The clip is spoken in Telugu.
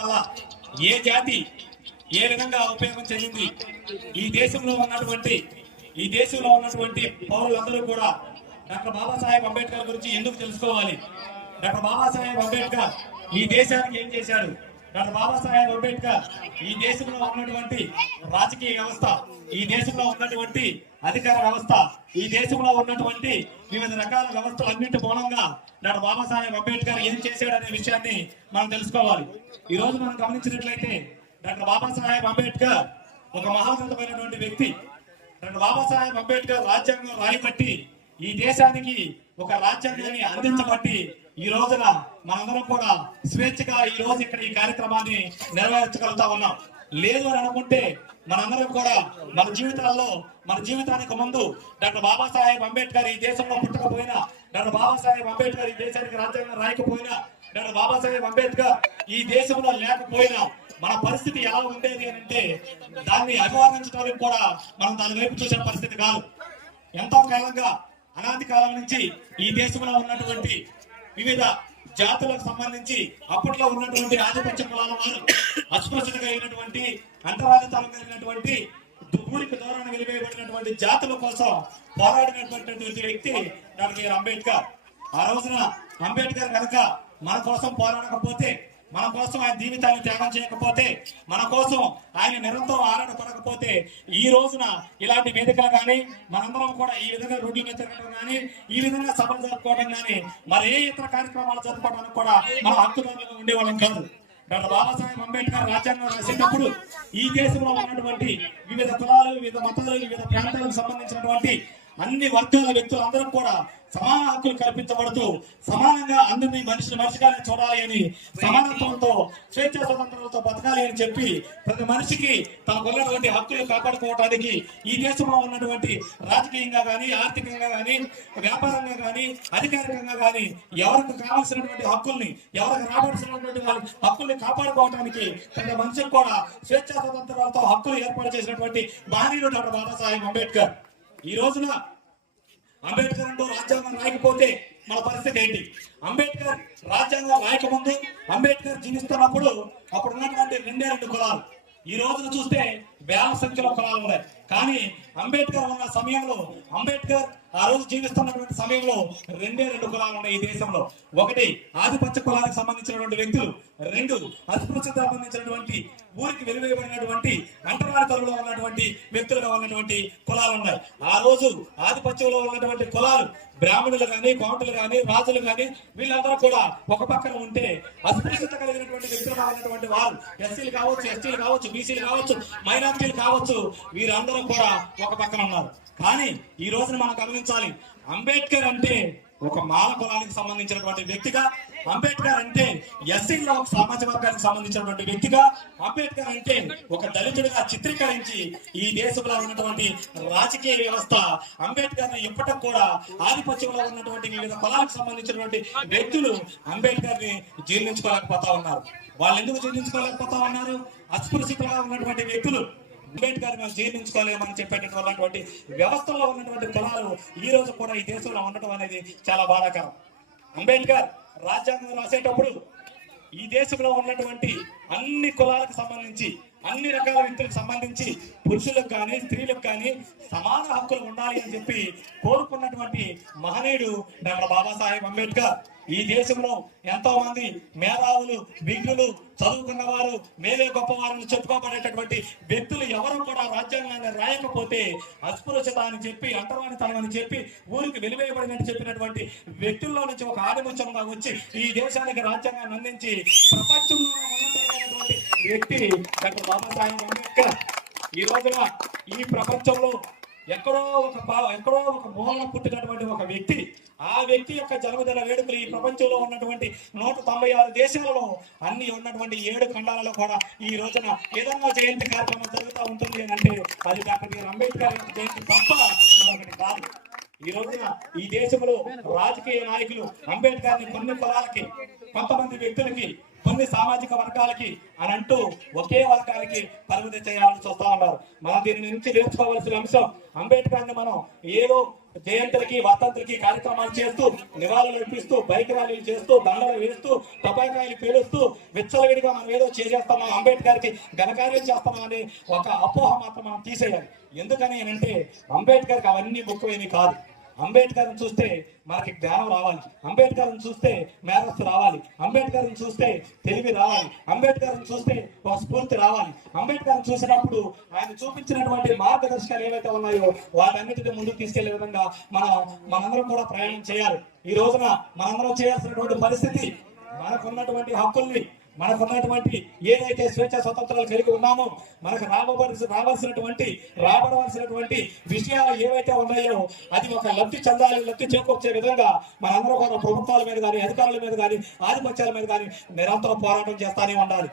వల్ల ఏ జాతి ఏ విధంగా ఉపయోగం చెందింది? ఈ దేశంలో ఉన్నటువంటి ఈ దేశంలో ఉన్నటువంటి పౌరులందరూ కూడా డాక్టర్ బాబాసాహెబ్ అంబేద్కర్ గురించి ఎందుకు తెలుసుకోవాలి? డాక్టర్ బాబాసాహెబ్ అంబేద్కర్ ఈ దేశానికి ఏం చేశాడు? డాక్టర్ బాబాసాహెబ్ అంబేద్కర్ ఈ దేశంలో ఉన్నటువంటి రాజకీయ వ్యవస్థ ఈ దేశంలో ఉన్నటువంటి అధికార వ్యవస్థ ఈ దేశంలో ఉన్నటువంటి వివిధ రకాల వ్యవస్థలన్నింటి మూలంగా నాడు బాబాసాహెబ్ అంబేద్కర్ ఏం చేశాడు అనే విషయాన్ని మనం తెలుసుకోవాలి. ఈ రోజు మనం గమనించినట్లయితే డాక్టర్ బాబాసాహెబ్ అంబేద్కర్ ఒక మహోన్నతమైనటువంటి వ్యక్తి. డాక్టర్ బాబాసాహెబ్ అంబేద్కర్ రాజ్యాంగం రాయబట్టి ఈ దేశానికి ఒక రాజ్యాంగాన్ని అందించబట్టి ఈ రోజున మనందరం కూడా స్వేచ్ఛగా ఈ రోజు ఇక్కడ ఈ కార్యక్రమాన్ని నెరవేర్చగలుగుతా ఉన్నాం. లేదు అని అనుకుంటే మనందరం కూడా మన జీవితాల్లో మన జీవితానికి ముందు డాక్టర్ బాబాసాహెబ్ అంబేద్కర్ ఈ దేశంలో పుట్టకపోయినా డాక్టర్ బాబాసాహెబ్ అంబేద్కర్ ఈ దేశానికి రాజ్యాంగం రాయకపోయినా డాక్టర్ బాబాసాహెబ్ అంబేద్కర్ ఈ దేశంలో లేకపోయినా మన పరిస్థితి ఎలా ఉండేది అని అంటే దాన్ని అభివర్ణించడానికి కూడా మనం దాని వైపు చూసే పరిస్థితి కాదు. ఎంతో కాలంగా అనాది కాలం నుంచి ఈ దేశంలో ఉన్నటువంటి వివిధ జాతులకు సంబంధించి అప్పట్లో ఉన్నటువంటి ఆధిపత్య కులాల వారు అస్పృశ్యత కలిగినటువంటి అంటరానితనం కలిగినటువంటి ఊరికి దూరాన్ని వెలివేయబడినటువంటి జాతుల కోసం పోరాడినటువంటి వ్యక్తి డాక్టర్ అంబేద్కర్. ఆ రోజున అంబేద్కర్ కనుక మన కోసం పోరాడకపోతే మన కోసం ఆయన జీవితాన్ని త్యాగం చేయకపోతే మన కోసం ఆయన నిరంతరం ఆరాట పడకపోతే ఈ రోజున ఇలాంటి వేదికలు కానీ మనందరం కూడా ఈ విధంగా రోడ్ల మీద తిరగడం కానీ ఈ విధంగా సభలు జరుపుకోవడం కానీ మరి ఏ ఇతర కార్యక్రమాలు జరుపుకోవడానికి కూడా మన హక్కుదారులుగా ఉండేవాళ్ళం కాదు. డాక్టర్ బాబాసాహెబ్ అంబేద్కర్ రాజ్యాంగం రాసేటప్పుడు ఈ దేశంలో ఉన్నటువంటి వివిధ కులాలు వివిధ మతాలు వివిధ ప్రాంతాలకు సంబంధించినటువంటి అన్ని వర్గాల వ్యక్తులందరూ కూడా సమాన హక్కులు కల్పించబడుతూ సమానంగా అందరినీ మనిషి మనిషిగానే చూడాలి అని సమానత్వంతో స్వేచ్ఛ స్వతంత్రాలతో బతకాలి అని చెప్పి ప్రతి మనిషికి తనకు ఉన్నటువంటి హక్కులు కాపాడుకోవడానికి ఈ దేశంలో ఉన్నటువంటి రాజకీయంగా కానీ ఆర్థికంగా కానీ వ్యాపారంగా కానీ అధికారికంగా కానీ ఎవరికి కావాల్సినటువంటి హక్కుల్ని ఎవరికి రావాల్సినటువంటి హక్కుల్ని కాపాడుకోవడానికి ప్రతి మనిషికి కూడా స్వేచ్ఛ స్వతంత్రాలతో హక్కులు ఏర్పాటు చేసినటువంటి మహనీయుడు డాక్టర్ బాబాసాహెబ్ అంబేద్కర్. ఈ రోజున అంబేద్కర్ అంటూ రాజ్యాంగం రాయకపోతే మన పరిస్థితి ఏంటి? అంబేద్కర్ రాజ్యాంగం రాయకముందు అంబేద్కర్ జీవిస్తున్నప్పుడు అప్పుడు ఉన్నటువంటి రెండే రెండు కులాలు. ఈ రోజున చూస్తే వేల సంఖ్యలో కులాలు ఉన్నాయి. కానీ అంబేద్కర్ ఉన్న సమయంలో అంబేద్కర్ ఆ రోజు జీవిస్తున్నటువంటి సమయంలో రెండే రెండు కులాలు ఉన్నాయి ఈ దేశంలో. ఒకటి ఆధిపత్య కులానికి సంబంధించినటువంటి వ్యక్తులు రెండు అస్పృశ్యత సంబంధించినటువంటి ఊరికి వెలువేయబడినటువంటి అంటరాని తరువులో ఉన్నటువంటి వ్యక్తులుగా ఉన్నటువంటి కులాలు ఉన్నాయి. ఆ రోజు ఆధిపత్యంలో ఉన్నటువంటి కులాలు బ్రాహ్మణులు కానీ కోమటులు కానీ రాజులు కానీ వీళ్ళందరూ కూడా ఒక పక్కన ఉంటే అస్పృశ్యత కలిగినటువంటి వ్యక్తులుగా ఉన్నటువంటి వారు ఎస్సీలు కావచ్చు ఎస్టీలు కావచ్చు బీసీలు కావచ్చు మైనార్టీలు కావచ్చు వీరందరూ కూడా ఒక పక్కన ఉన్నారు. కానీ ఈ రోజున మనం గమనించాలి అంబేద్కర్ అంటే ఒక మాల కులానికి సంబంధించినటువంటి వ్యక్తిగా అంబేద్కర్ అంటే ఎస్సీలో ఒక సామాజిక వర్గానికి సంబంధించినటువంటి వ్యక్తిగా అంబేద్కర్ అంటే ఒక దళితుడిగా చిత్రీకరించి ఈ దేశంలో ఉన్నటువంటి రాజకీయ వ్యవస్థ అంబేద్కర్ని ఇప్పటికి కూడా ఆధిపత్యంలో ఉన్నటువంటి వివిధ కులాలకు సంబంధించినటువంటి వ్యక్తులు అంబేద్కర్ని జీర్ణించుకోలేకపోతా ఉన్నారు. వాళ్ళు ఎందుకు జీర్ణించుకోలేకపోతా ఉన్నారు? అస్పృశ్యతగా ఉన్నటువంటి వ్యక్తులు. అంబేద్కర్ మేము జీర్ణించుకోలేమని చెప్పేటటువంటి వ్యవస్థలో ఉన్నటువంటి కులాలు ఈ రోజు కూడా ఈ దేశంలో ఉండటం అనేది చాలా బాధాకరం. అంబేద్కర్ రాజ్యాంగం రాసేటప్పుడు ఈ దేశంలో ఉన్నటువంటి అన్ని కులాలకు సంబంధించి అన్ని రకాల వ్యక్తులకు సంబంధించి పురుషులకు కానీ స్త్రీలకు కానీ సమాన హక్కులు ఉండాలి అని చెప్పి కోరుకున్నటువంటి మహనీయుడు డాక్టర్ బాబాసాహెబ్ అంబేద్కర్. ఈ దేశంలో ఎంతో మంది మేధావులు విఘ్నులు చదువుకున్న వారు మేలే గొప్పవారిని చెప్పుకోబడేటటువంటి వ్యక్తులు ఎవరు కూడా రాజ్యాంగాన్ని రాయకపోతే అస్పృశ్యత అని చెప్పి అంటరానితనం అని చెప్పి ఊరికి వెలివేయబడినట్టు చెప్పినటువంటి వ్యక్తుల్లో నుంచి ఒక ఆదిముత్యంగా వచ్చి ఈ దేశానికి రాజ్యాంగాన్ని అందించి ప్రపంచంలో ఉన్నతమైనటువంటి వ్యక్తి డాక్టర్ బాబాసాహెబ్ అంబేద్కర్ ఈ రోజున ఈ ప్రపంచంలో ఎక్కడో ఒక ఎక్కడో ఒక మూలన పుట్టినటువంటి ఒక వ్యక్తి ఆ వ్యక్తి యొక్క జన్మదిన వేడుకలు ఈ ప్రపంచంలో ఉన్నటువంటి నూట తొంభై ఆరు దేశాలలో అన్ని ఉన్నటువంటి ఏడు ఖండాలలో కూడా ఈ రోజున ఏదన్నా జయంతి కార్యక్రమం జరుగుతూ ఉంటుంది అని అంటే అది డాక్టర్ బిఆర్ అంబేద్కర్ యొక్క జయంతి తప్ప మరొకటి కాదు. ఈ రోజున ఈ దేశంలో రాజకీయ నాయకులు అంబేద్కర్ని కొన్ని కులాలకి కొంతమంది వ్యక్తులకి కొన్ని సామాజిక వర్గాలకి అని అంటూ ఒకే వర్గానికి పరిమితి చేయాలని చూస్తా ఉన్నారు. మనం దీని నుంచి నేర్చుకోవాల్సిన అంశం అంబేద్కర్ని మనం ఏదో జయంతులకి వర్తంతులకి కార్యక్రమాలు చేస్తూ నివాళులు అర్పిస్తూ బైక్ ర్యాలీలు చేస్తూ దండలు వేస్తూ టపాకాయలు పేలుస్తూ విచ్చలవిడిగా మనం ఏదో చేసేస్తున్నాం అంబేద్కర్కి ఘనకార్యం చేస్తున్నాం అనే ఒక అపోహ మాత్రం మనం తీసేయాలి. ఎందుకని అంటే అంబేద్కర్కి అవన్నీ ముఖ్యమైనవి కాదు. అంబేద్కర్ని చూస్తే మనకి జ్ఞానం రావాలి. అంబేద్కర్ని చూస్తే మేధస్సు రావాలి. అంబేద్కర్ని చూస్తే తెలివి రావాలి. అంబేద్కర్ని చూస్తే ఒక స్ఫూర్తి రావాలి. అంబేద్కర్ని చూసినప్పుడు ఆయన చూపించినటువంటి మార్గదర్శకాలు ఏవైతే ఉన్నాయో వాటన్నిటిని ముందుకు తీసుకెళ్ళే విధంగా మనం మనందరం కూడా ప్రయాణం చేయాలి. ఈ రోజున మనందరం చేయాల్సినటువంటి పరిస్థితి మనకున్నటువంటి హక్కుల్ని మనకున్నటువంటి ఏదైతే స్వేచ్ఛ స్వతంత్రాలు కలిగి ఉన్నామో మనకు రాబవలసి రావాల్సినటువంటి రాబడవలసినటువంటి విషయాలు ఏవైతే ఉన్నాయో అది ఒక లబ్ధి చెందాలి లబ్ధి చేకూర్చే విధంగా మనందరూ కూడా ప్రభుత్వాల మీద కానీ అధికారుల మీద కానీ ఆధిపత్యాల మీద కానీ నిరంతరం పోరాటం చేస్తానే ఉండాలి.